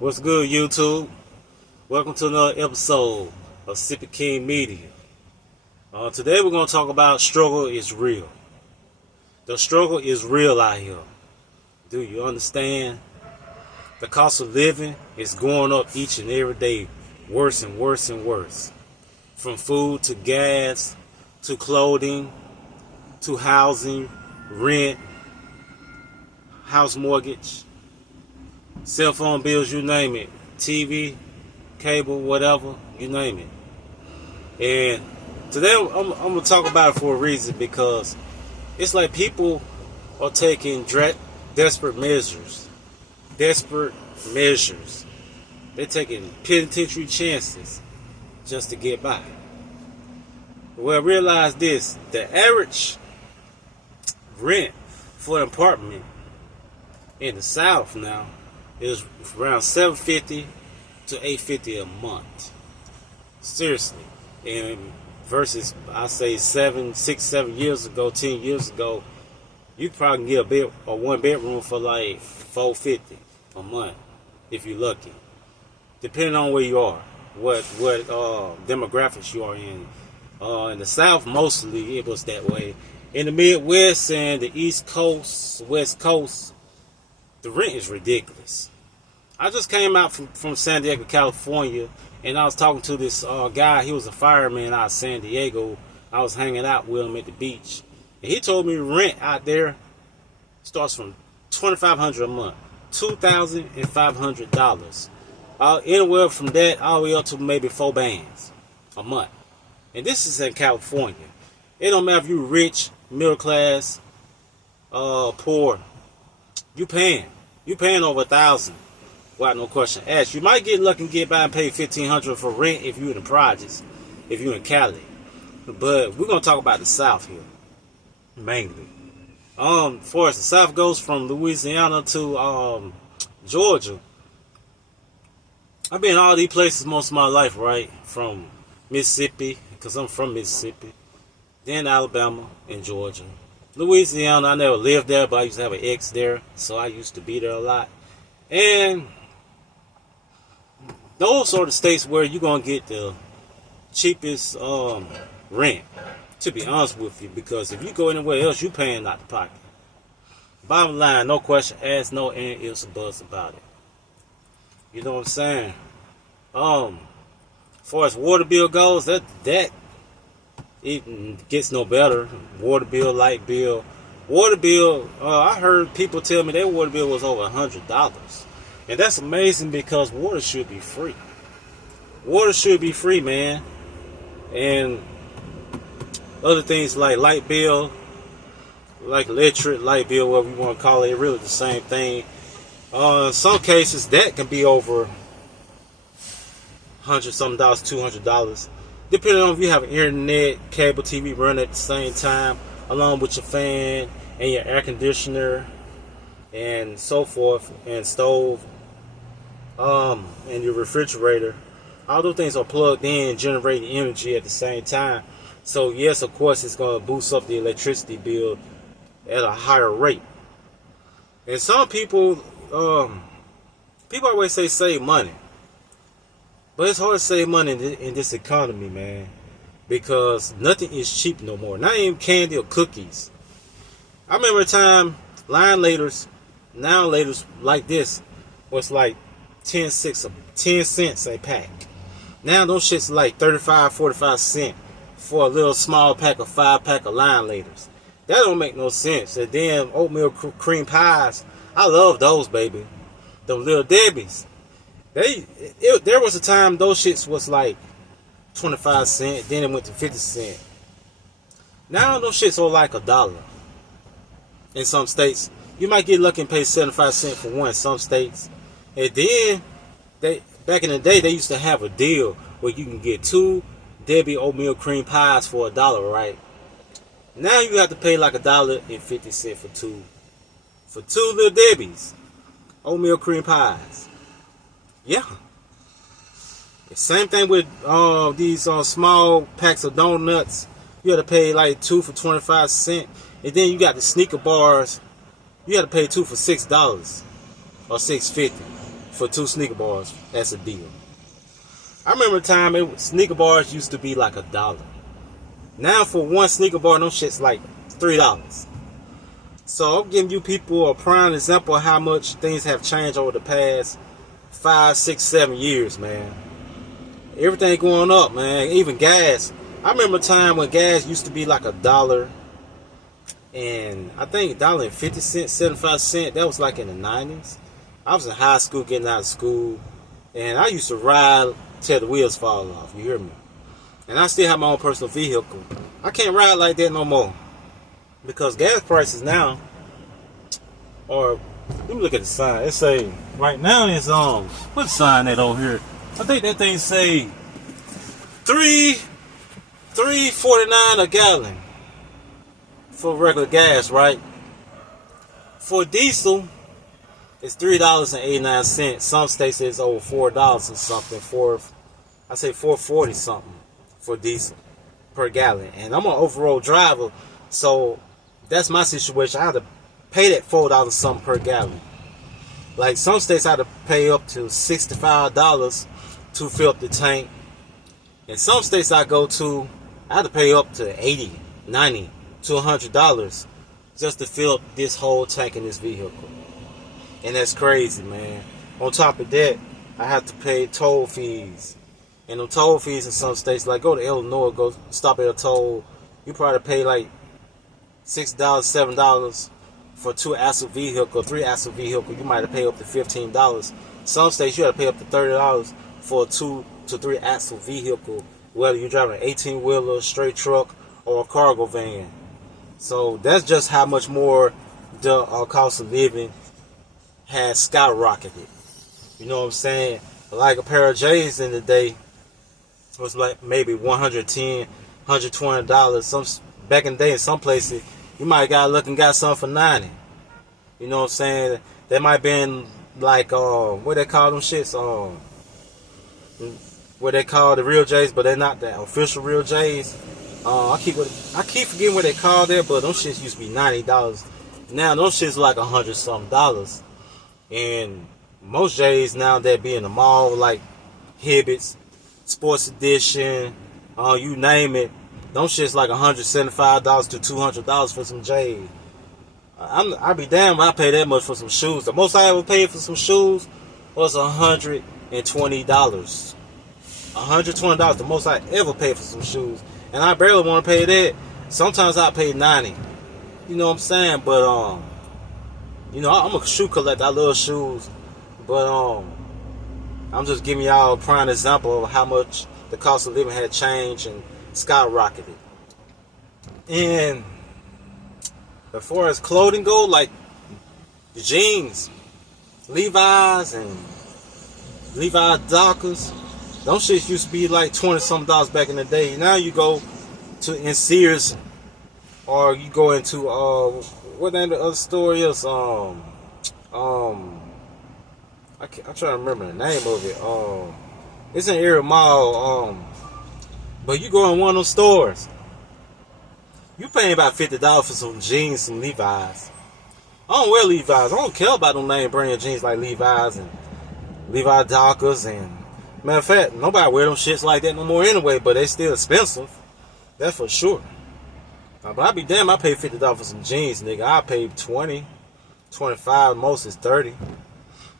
What's good, YouTube? Welcome to another episode of Sippy King Media. Today we're going to talk about struggle is real. The struggle is real out here. Do you understand? The cost of living is going up each and every day, worse and worse and worse. From food to gas to clothing to housing, rent, house mortgage, cell phone bills, you name it, TV, cable, whatever, you name it. And today I'm going to talk about it for a reason, because it's like people are taking desperate measures. They're taking penitentiary chances just to get by. Well, realize this, the average rent for an apartment in the South now is around $750 to $850 a month. Seriously. And versus, I say 7 years ago, 10 years ago, you probably can get a one bedroom for like $450 a month if you're lucky. Depending on where you are, what demographics you are in. In the South, mostly it was that way. In the Midwest and the East Coast, West Coast, the rent is ridiculous. I just came out from San Diego, California, and I was talking to this guy. He was a fireman out of San Diego. I was hanging out with him at the beach. And he told me rent out there starts from $2,500 a month, $2,500. Anywhere from that all the way up to maybe 4 bands a month. And this is in California. It don't matter if you're rich, middle class, poor. You paying over $1,000. Without no question asked. You might get lucky and get by and pay $1,500 for rent if you're in the projects, if you're in Cali. But we're gonna talk about the South here, mainly. As far as the South goes, from Louisiana to Georgia, I've been in all these places most of my life, right? From Mississippi, because I'm from Mississippi, then Alabama and Georgia. Louisiana, I never lived there, but I used to have an ex there, so I used to be there a lot. And those are the states where you're going to get the cheapest rent, to be honest with you, because if you go anywhere else, you're paying out the pocket. Bottom line, no question asked, no and ifs or buts about it. You know what I'm saying? As far as water bill goes, that it gets no better. Water bill, light bill. Water bill, I heard people tell me their water bill was over $100. And that's amazing, because water should be free. Water should be free, man. And other things like light bill, like electric, light bill, whatever you want to call it, really the same thing. In some cases, that can be over $100-something, $200. Depending on if you have internet, cable TV running at the same time, along with your fan and your air conditioner and so forth, and stove, and your refrigerator. All those things are plugged in, generating energy at the same time. So yes, of course, it's going to boost up the electricity bill at a higher rate. And some people always say save money. But it's hard to save money in this economy, man, because nothing is cheap no more. Not even candy or cookies. I remember a time line laters like this was like 10 cents a pack. Now those shits like 35-45 cents for a little small pack of 5-pack of line laters. That don't make no sense. And then oatmeal cream pies, I love those, baby. Them little Debbie's. There was a time those shits was like 25 cents, then it went to 50 cents. Now those shits are like $1. In some states, you might get lucky and pay 75 cents for one in some states. And then, back in the day, they used to have a deal where you can get 2 Debbie oatmeal cream pies for $1, right? Now you have to pay like $1.50 for two little Debbie's oatmeal cream pies. Yeah. Same thing with these small packs of donuts. You had to pay like 2 for 25 cents. And then you got the sneaker bars. You had to pay 2 for $6 or $6.50. for 2 sneaker bars. That's a deal. I remember a time sneaker bars used to be like $1. Now for 1 sneaker bar, them shit's like $3. So I'm giving you people a prime example of how much things have changed over the past 5, 6, 7 years, man. Everything going up, man. Even gas. I remember a time when gas used to be like $1, and I think $1.50, 75 cents. That was like in the 90s. I was in high school, getting out of school, and I used to ride till the wheels fall off. You hear me? And I still have my own personal vehicle. I can't ride like that no more because gas prices now are. Let me look at the sign. It say right now it's what sign that over here? I think that thing say $3.49 a gallon for regular gas, right? For diesel, it's $3.89. Some states it's over $4 or something. I say $4.40 something for diesel per gallon. And I'm an overall driver, so that's my situation. I had to pay that $4 something per gallon. Like some states I had to pay up to $65 to fill up the tank. And some states I go to, I had to pay up to $80, $90 to $100 just to fill up this whole tank in this vehicle. And that's crazy, man. On top of that, I have to pay toll fees. And the toll fees in some states, like go to Illinois, go stop at a toll, you probably pay like $6, $7 for 2 axle vehicle, 3 axle vehicle. You might have paid up to $15. Some states you have to pay up to $30 for a 2 to 3 axle vehicle, whether you're driving an 18-wheeler, straight truck, or a cargo van. So that's just how much more the cost of living has skyrocketed. You know what I'm saying? Like a pair of J's in the day was like maybe $110, $120. Some back in the day in some places you might have got lucky and got something for $90. You know what I'm saying? That might have been like what they call them shits, what they call the real J's, but they're not the official real J's. I keep forgetting what they call that, but them shits used to be $90. Now those shits like $100 something. And most J's now that be in the mall, like Hibbett's, Sports Edition, you name it. Them shits like $175 to $200 for some J's. I be damn if I pay that much for some shoes. The most I ever paid for some shoes was $120. $120, the most I ever paid for some shoes. And I barely want to pay that. Sometimes I pay $90. You know what I'm saying? But you know, I'm a shoe collector. I love shoes. But I'm just giving y'all a prime example of how much the cost of living had changed and skyrocketed. And as far as clothing go, like the jeans, Levi's and Levi Dockers, those shits used to be like $20-something back in the day. Now you go in Sears, or you go into what name the other store is? I'm trying to remember the name of it. It's in Area Mall. But you go in one of those stores, you paying about $50 for some jeans, some Levi's. I don't wear Levi's. I don't care about them name brand jeans like Levi's and Levi Dockers. And matter of fact, nobody wear them shits like that no more anyway. But they still expensive. That's for sure. But I be damn, I paid $50 for some jeans, nigga. I paid $20, $25, most is $30.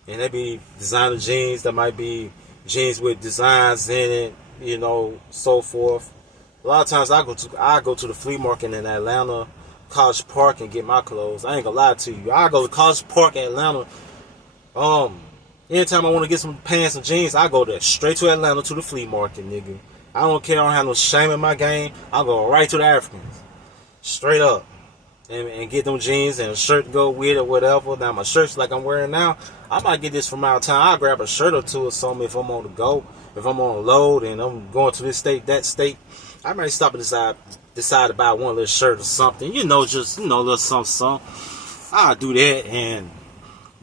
And they be designer jeans. That might be jeans with designs in it, you know, so forth. A lot of times I go to the Flea Market in Atlanta, College Park, and get my clothes. I ain't gonna lie to you. I go to College Park, Atlanta. Anytime I want to get some pants and jeans, I go there straight to Atlanta to the Flea Market, nigga. I don't care. I don't have no shame in my game. I go right to the Africans, straight up, and get them jeans and a shirt to go with or whatever. Now my shirts like I'm wearing now, I might get this from out of town. I'll grab a shirt or two or something if I'm on the go. If I'm on a load and I'm going to this state, that state, I might stop and decide to buy one little shirt or something. You know, just, you know, a little something. I'll do that.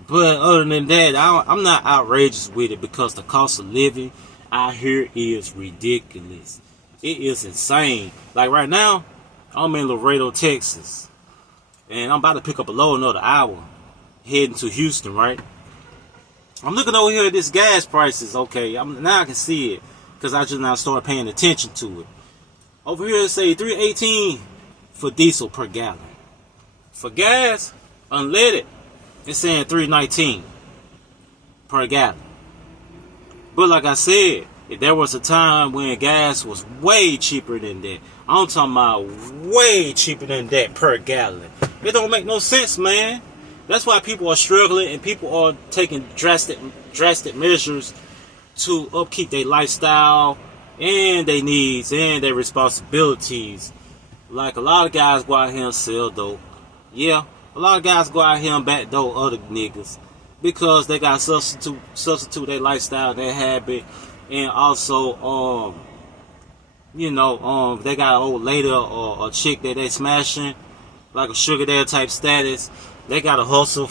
But other than that, I'm not outrageous with it because the cost of living out here is ridiculous. It is insane. Like right now, I'm in Laredo, Texas. And I'm about to pick up a load another hour, heading to Houston, right? I'm looking over here at this gas prices. Okay, now I can see it because I just now started paying attention to it. Over here it say $3.18 for diesel per gallon. For gas, unleaded, it's saying $3.19 per gallon. But like I said, if there was a time when gas was way cheaper than that, I'm talking about way cheaper than that per gallon. It don't make no sense, man. That's why people are struggling and people are taking drastic measures to upkeep their lifestyle and their needs and their responsibilities. Like a lot of guys go out here and sell dope. Yeah, a lot of guys go out here and backdoor other niggas because they got substitute their lifestyle, their habit, and also they got an old lady or a chick that they smashing, like a sugar daddy type status. They got to hustle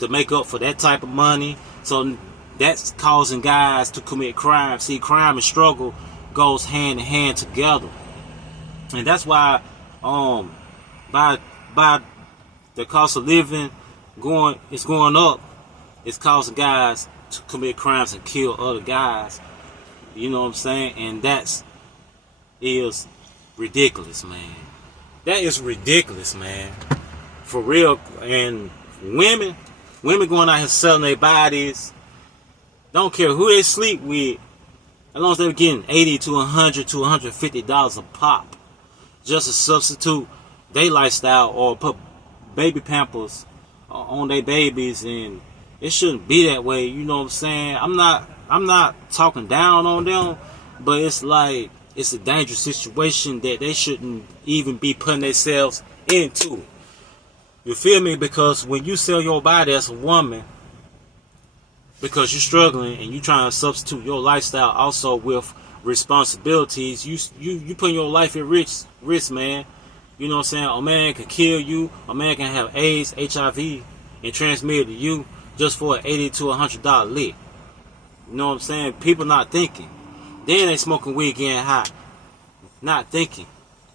to make up for that type of money. So that's causing guys to commit crime. See, crime and struggle goes hand in hand together. And that's why by the cost of living going up, it's causing guys to commit crimes and kill other guys. You know what I'm saying? And is ridiculous, man. That is ridiculous, man. For real. And women going out here selling their bodies, don't care who they sleep with, as long as they're getting $80 to $100 to $150 a pop, just to substitute their lifestyle or put baby pampers on their babies. And it shouldn't be that way. You know what I'm saying? I'm not talking down on them, but it's like it's a dangerous situation that they shouldn't even be putting themselves into. You feel me? Because when you sell your body as a woman, because you're struggling and you trying to substitute your lifestyle also with responsibilities, you putting your life at risk, man. You know what I'm saying? A man can kill you. A man can have AIDS, HIV, and transmit it to you just for an $80 to $100 lick. You know what I'm saying? People not thinking. Then they smoking weed, getting high, not thinking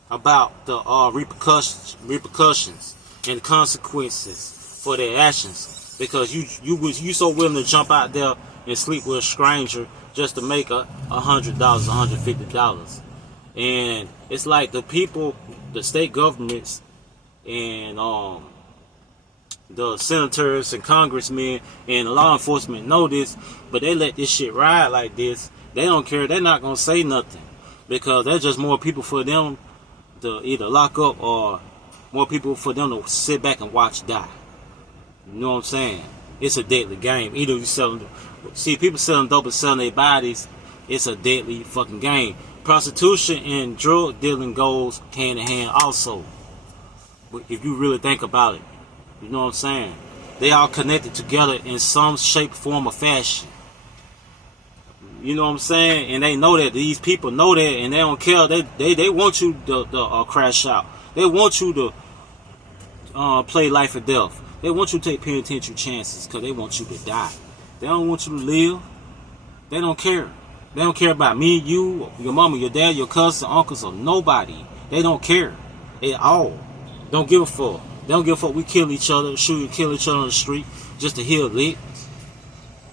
about the repercussions and the consequences for their actions, because you so willing to jump out there and sleep with a stranger just to make $100, $150. And it's like the people, the state governments, and the senators and congressmen and the law enforcement know this, but they let this shit ride like this. They don't care. They're not gonna say nothing because there's just more people for them to either lock up or more people for them to sit back and watch die. You know what I'm saying? It's a deadly game. Either you selling, see, people selling dope and selling their bodies. It's a deadly fucking game. Prostitution and drug dealing goes hand in hand also. But if you really think about it, you know what I'm saying? They all connected together in some shape, form, or fashion. You know what I'm saying? And they know that. These people know that, and they don't care. They want you to crash out. They want you to play life or death. They want you to take penitentiary chances because they want you to die. They don't want you to live. They don't care. They don't care about me, you, your mama, your dad, your cousins, uncles, or nobody. They don't care at all. Don't give a fuck. They don't give a fuck. We kill each other, shoot and kill each other on the street just to heal lit.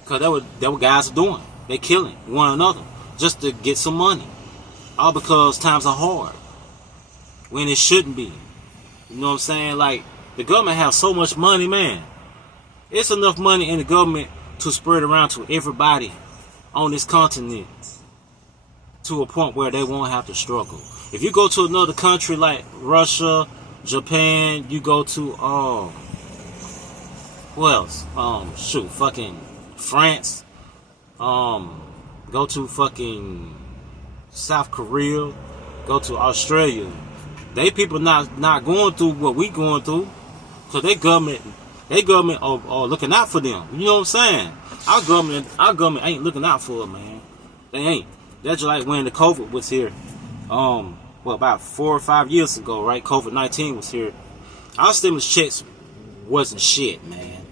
Because that what guys are doing. They killing one another just to get some money. All because times are hard. When it shouldn't be. You know what I'm saying? Like, the government has so much money, man. It's enough money in the government to spread around to everybody on this continent to a point where they won't have to struggle. If you go to another country like Russia, Japan, you go to who else? Fucking France. Go to fucking South Korea. Go to Australia. They people not going through what we going through, cause they government are looking out for them. You know what I'm saying? Our government ain't looking out for them, man. They ain't. That's just like when the COVID was here. About 4 or 5 years ago, right? COVID-19 was here. Our stimulus checks wasn't shit, man.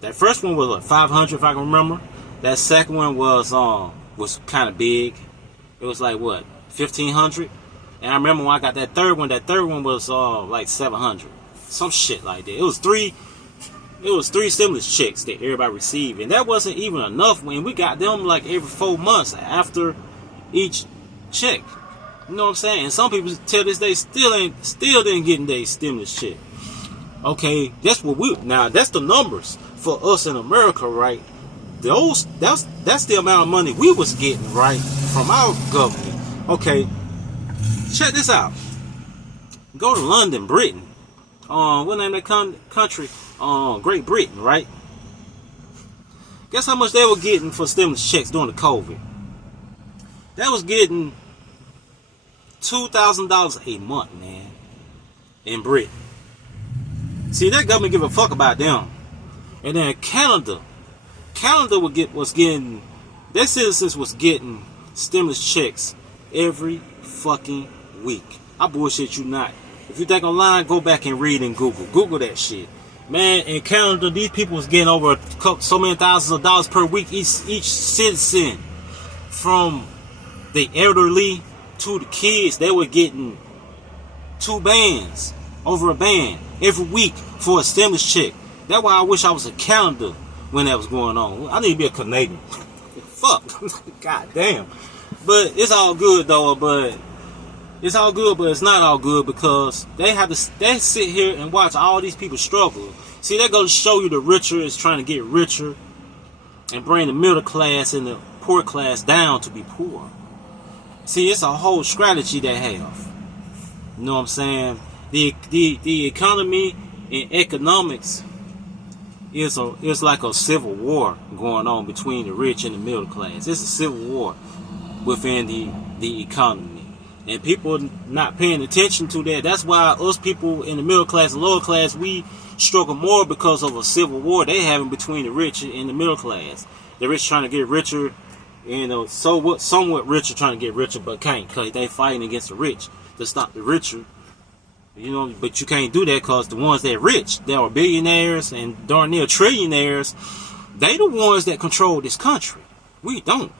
That first one was what, 500, if I can remember. That second one was kind of big. It was like what, 1,500. And I remember when I got that third one was like 700, some shit like that. It was it was 3 stimulus checks that everybody received, and that wasn't even enough when we got them like every 4 months after each check. You know what I'm saying? And some people till this day still didn't get their stimulus check. Okay, that's the numbers for us in America, right? That's the amount of money we was getting, right, from our government. Okay, check this out. Go to London, Britain. What name that country? Great Britain, right? Guess how much they were getting for stimulus checks during the COVID? They was getting $2,000 a month, man, in Britain. See, that government give a fuck about them. And then Canada was getting, their citizens was getting stimulus checks every fucking week. I bullshit you not. If you think online, go back and read and Google that shit. Man, in Canada, these people was getting over so many thousands of dollars per week each citizen. From the elderly to the kids, they were getting 2 bands over a band every week for a stimulus check. That's why I wish I was in Canada when that was going on. I need to be a Canadian. Fuck. God damn. But it's all good though, but it's not all good because they sit here and watch all these people struggle. See, that goes to show you the richer is trying to get richer and bring the middle class and the poor class down to be poor. See, it's a whole strategy they have. You know what I'm saying? The economy and economics is like a civil war going on between the rich and the middle class. It's a civil war within the economy. And people not paying attention to that. That's why us people in the middle class and lower class, we struggle more because of a civil war they having between the rich and the middle class. The rich trying to get richer, somewhat richer trying to get richer, but can't because they fighting against the rich to stop the richer. You know, but you can't do that because the ones that rich, they are billionaires and darn near trillionaires, they the ones that control this country. We don't.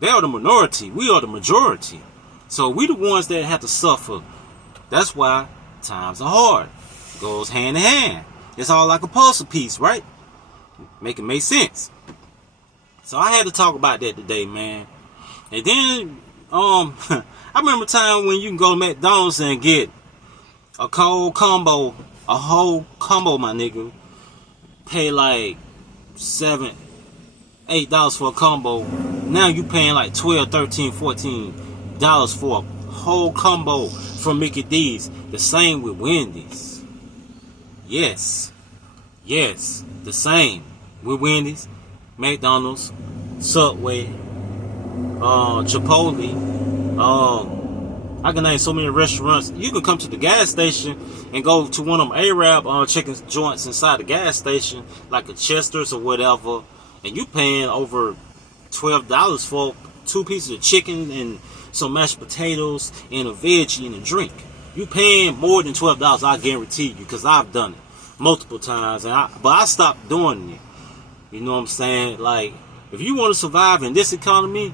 They are the minority. We are the majority. So we the ones that have to suffer. That's why times are hard. It goes hand in hand. It's all like a puzzle piece, right? Make it make sense. So I had to talk about that today, man. And then, I remember a time when you can go to McDonald's and get a cold combo, a whole combo, my nigga. Pay like $7, $8 for a combo. Now you paying like $12, $13, $14 for a whole combo from Mickey D's. The same with Wendy's. Yes, the same with Wendy's, McDonald's, Subway, Chipotle. I can name so many restaurants. You can come to the gas station and go to one of them Arab chicken joints inside the gas station, like a Chester's or whatever, and you paying over $12 for 2 pieces of chicken and some mashed potatoes and a veggie and a drink. You paying more than $12, I guarantee you, because I've done it multiple times, but I stopped doing it. You know what I'm saying? Like, if you want to survive in this economy,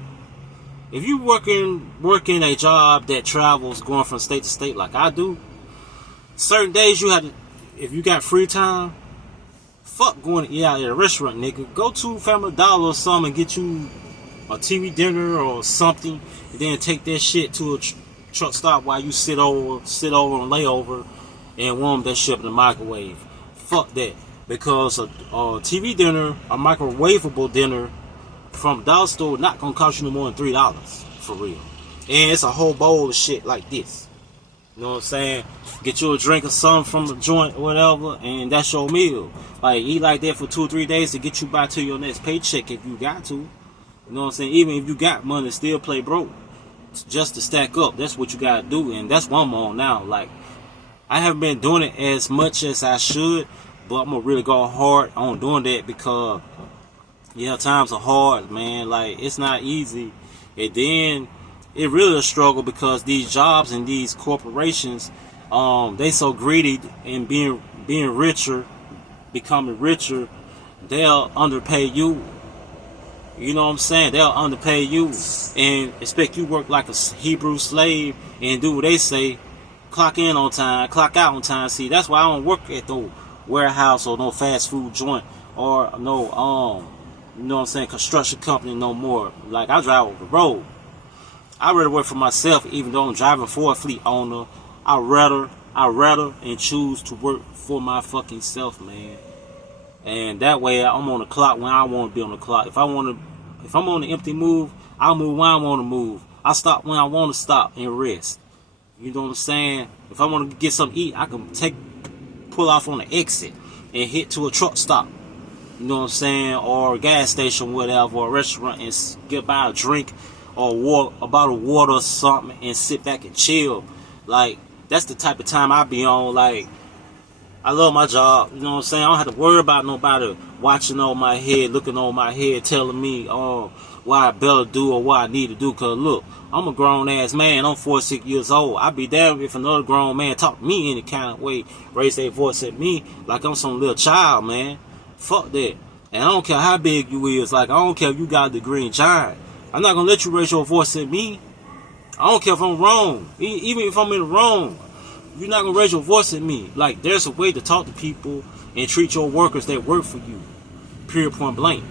if you working a job that travels going from state to state like I do, certain days you have to, if you got free time, fuck going to eat out at a restaurant, nigga. Go to Family Dollar or something and get you a TV dinner or something, and then take that shit to a truck stop while you sit over and layover and warm that shit in the microwave. Fuck that. Because a TV dinner, a microwavable dinner from the dollar store, not gonna cost you no more than $3 for real. And it's a whole bowl of shit like this. You know what I'm saying? Get you a drink or something from the joint or whatever, and that's your meal. Like, eat like that for 2 or 3 days to get you by to your next paycheck if you got to. You know what I'm saying? Even if you got money, still play broke just to stack up. That's what you gotta do, and that's what I'm on now. Like, I haven't been doing it as much as I should, but I'm gonna really go hard on doing that because, yeah, times are hard, man. Like, it's not easy. And then it really a struggle because these jobs and these corporations, they so greedy and being richer, becoming richer, they'll underpay you. You know what I'm saying? They'll underpay you and expect you work like a Hebrew slave and do what they say. Clock in on time, clock out on time. See, that's why I don't work at the warehouse or no fast food joint or no you know what I'm saying, construction company no more. Like, I drive over the road. I rather work for myself, even though I'm driving for a fleet owner. I rather and choose to work for my fucking self, man. And that way I'm on the clock when I want to be on the clock. If I'm on the empty move, I'll move when I want to move. I stop when I want to stop and rest. You know what I'm saying? If I want to get something to eat, I can pull off on the exit and hit to a truck stop. You know what I'm saying? Or a gas station, whatever, or a restaurant, and get by a drink or a bottle of water or something and sit back and chill. Like, that's the type of time I be on. Like, I love my job. You know what I'm saying? I don't have to worry about nobody watching over my head, looking over my head, telling me what I better do or what I need to do. Because, look, I'm a grown-ass man. I'm 46 years old. I'd be damned if another grown man talk to me any kind of way, raise their voice at me like I'm some little child, man. Fuck that. And I don't care how big you is. Like, I don't care if you got the green giant. I'm not going to let you raise your voice at me. I don't care if I'm wrong. Even if I'm in the wrong, you're not going to raise your voice at me. Like, there's a way to talk to people and treat your workers that work for you. Period, point blank.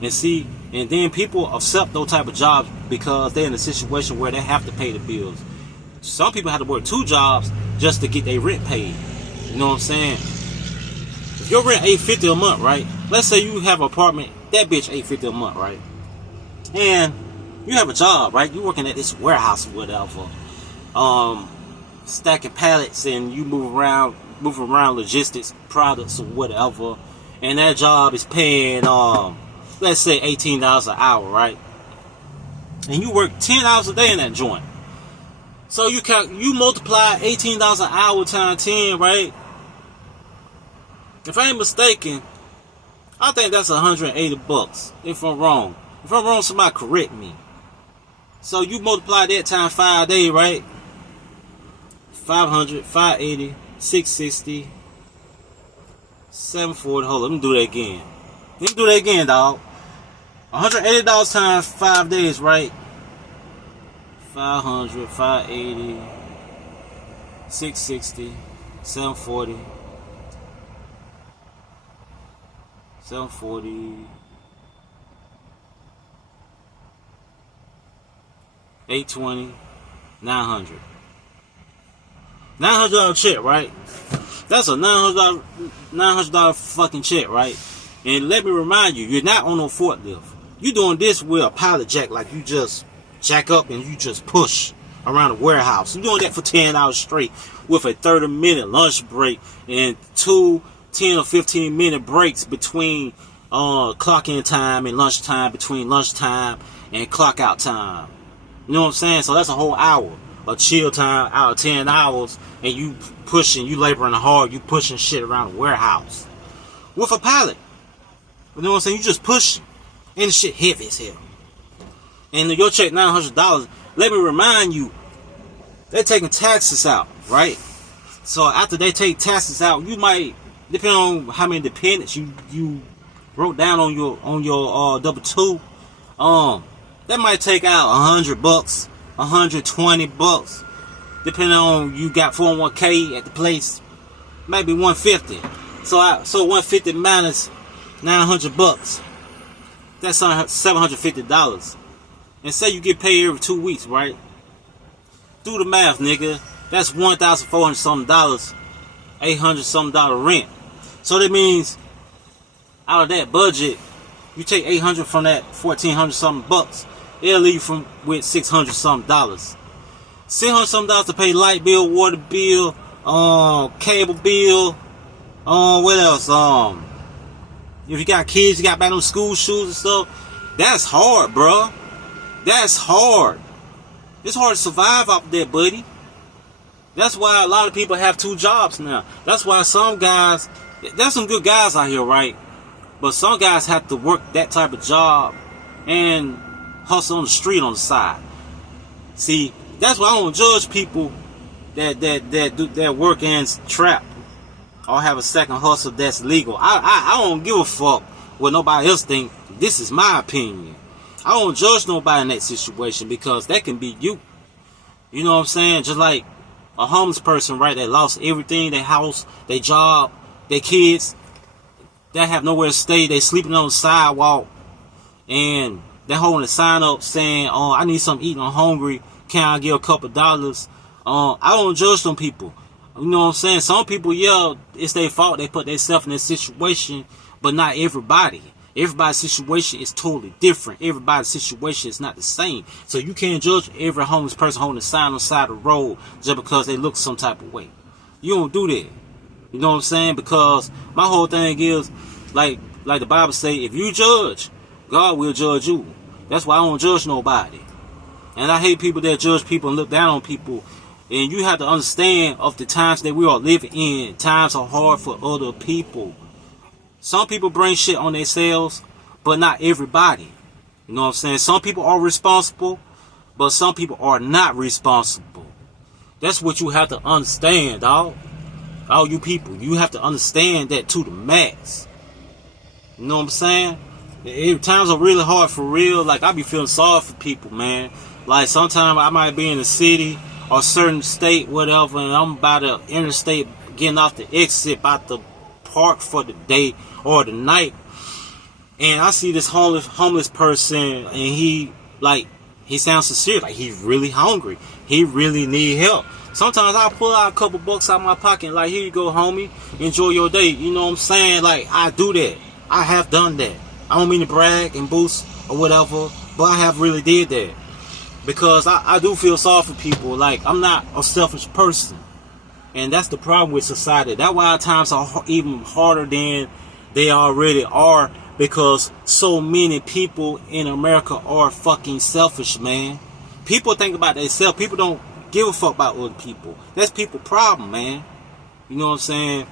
And then people accept those type of jobs because they're in a situation where they have to pay the bills. Some people have to work 2 jobs just to get their rent paid. You know what I'm saying? If your rent $850 a month, right? Let's say you have an apartment, that bitch $850 a month, right? And you have a job, right? You're working at this warehouse or whatever, stacking pallets, and you moving around logistics products or whatever, and that job is paying let's say $18 an hour, right? And you work 10 hours a day in that joint. So you multiply $18 an hour times 10, right? If I ain't mistaken, I think that's $180. If I'm wrong. If I'm wrong, somebody correct me. So you multiply that times 5 days, right? 500, 580, 660, 740. Hold on, let me do that again. Let me do that again, dog. $180 times 5 days, right? 500, 580, 660, 740, 740, 820, 900. $900 check, right? That's a $900 fucking check, right? And let me remind you, you're not on no forklift. You're doing this with a pallet jack, like you just jack up and you just push around the warehouse. You're doing that for 10 hours straight with a 30-minute lunch break and 2 10 or 15-minute breaks between clock in time and lunch time, between lunch time and clock out time. You know what I'm saying? So that's a whole hour of chill time out of 10 hours, and you pushing, you laboring hard, you pushing shit around the warehouse with a pallet. You know what I'm saying? You just pushing, and the shit heavy as hell. And your check $900. Let me remind you, they're taking taxes out, right? So after they take taxes out, you might, depending on how many dependents you wrote down on your W-2, that might take out $100, $120, depending on you got 401k at the place, maybe $150. So 150 minus $900, that's $750. And say you get paid every 2 weeks, right? Do the math, nigga. That's $1,400 something, $800 something rent. So that means out of that budget, you take $800 from that $1,400 something bucks, it'll leave you with $600 something. $600 something to pay light bill, water bill, cable bill, what else? If you got kids, you got back them school shoes and stuff. That's hard, bro. That's hard. It's hard to survive off that, buddy. That's why a lot of people have 2 jobs now. That's why some guys, there's some good guys out here, right? But some guys have to work that type of job and hustle on the street on the side. See, that's why I don't judge people that work and trap or have a second hustle that's legal. I don't give a fuck what nobody else think. This is my opinion. I don't judge nobody in that situation because that can be you. You know what I'm saying? Just like a homeless person, right, that lost everything, their house, their job, their kids that have nowhere to stay. They sleeping on the sidewalk, and they're holding a sign up saying, "Oh, I need something to eat. I'm hungry. Can I get a couple dollars?" I don't judge them people. You know what I'm saying? Some people, yeah, it's their fault. They put themselves in this situation, but not everybody. Everybody's situation is totally different. Everybody's situation is not the same. So you can't judge every homeless person holding a sign on the side of the road just because they look some type of way. You don't do that. You know what I'm saying? Because my whole thing is, like the Bible say, if you judge, God will judge you. That's why I don't judge nobody. And I hate people that judge people and look down on people. And you have to understand of the times that we are living in. Times are hard for other people. Some people bring shit on themselves, but not everybody. You know what I'm saying? Some people are responsible, but some people are not responsible. That's what you have to understand, dog. All you people, you have to understand that to the max. You know what I'm saying? Times are really hard for real. Like, I be feeling sorry for people, man. Like, sometimes I might be in the city or certain state, whatever, and I'm about to interstate, getting off the exit, about to park for the day or the night, and I see this homeless person, and he sounds sincere, like he's really hungry, he really need help. Sometimes I pull out a couple bucks out of my pocket, like, here you go, homie, enjoy your day. You know what I'm saying? Like, I do that. I have done that. I don't mean to brag and boost or whatever, but I have really did that, because I do feel sorry for people. Like, I'm not a selfish person. And that's the problem with society. That's why times are even harder than they already are, because so many people in America are fucking selfish, man. People think about themselves. People don't give a fuck about other people. That's people's problem, man. You know what I'm saying?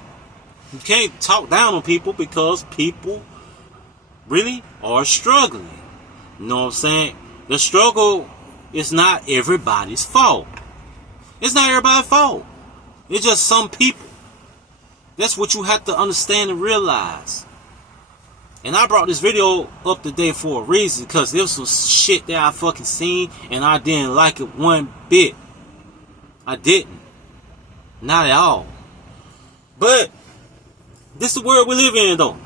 You can't talk down on people because people really are struggling. You know what I'm saying? The struggle is not everybody's fault. It's not everybody's fault. It's just some people. That's what you have to understand and realize. And I brought this video up today for a reason, because there was some shit that I fucking seen and I didn't like it one bit. I didn't. Not at all. But this is the world we live in, though.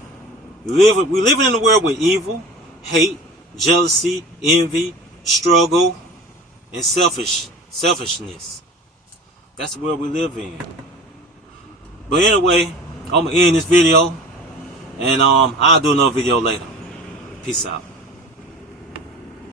We live in a world with evil, hate, jealousy, envy, struggle, and selfishness. That's the world we live in. But anyway, I'm gonna end this video, and I'll do another video later. Peace out.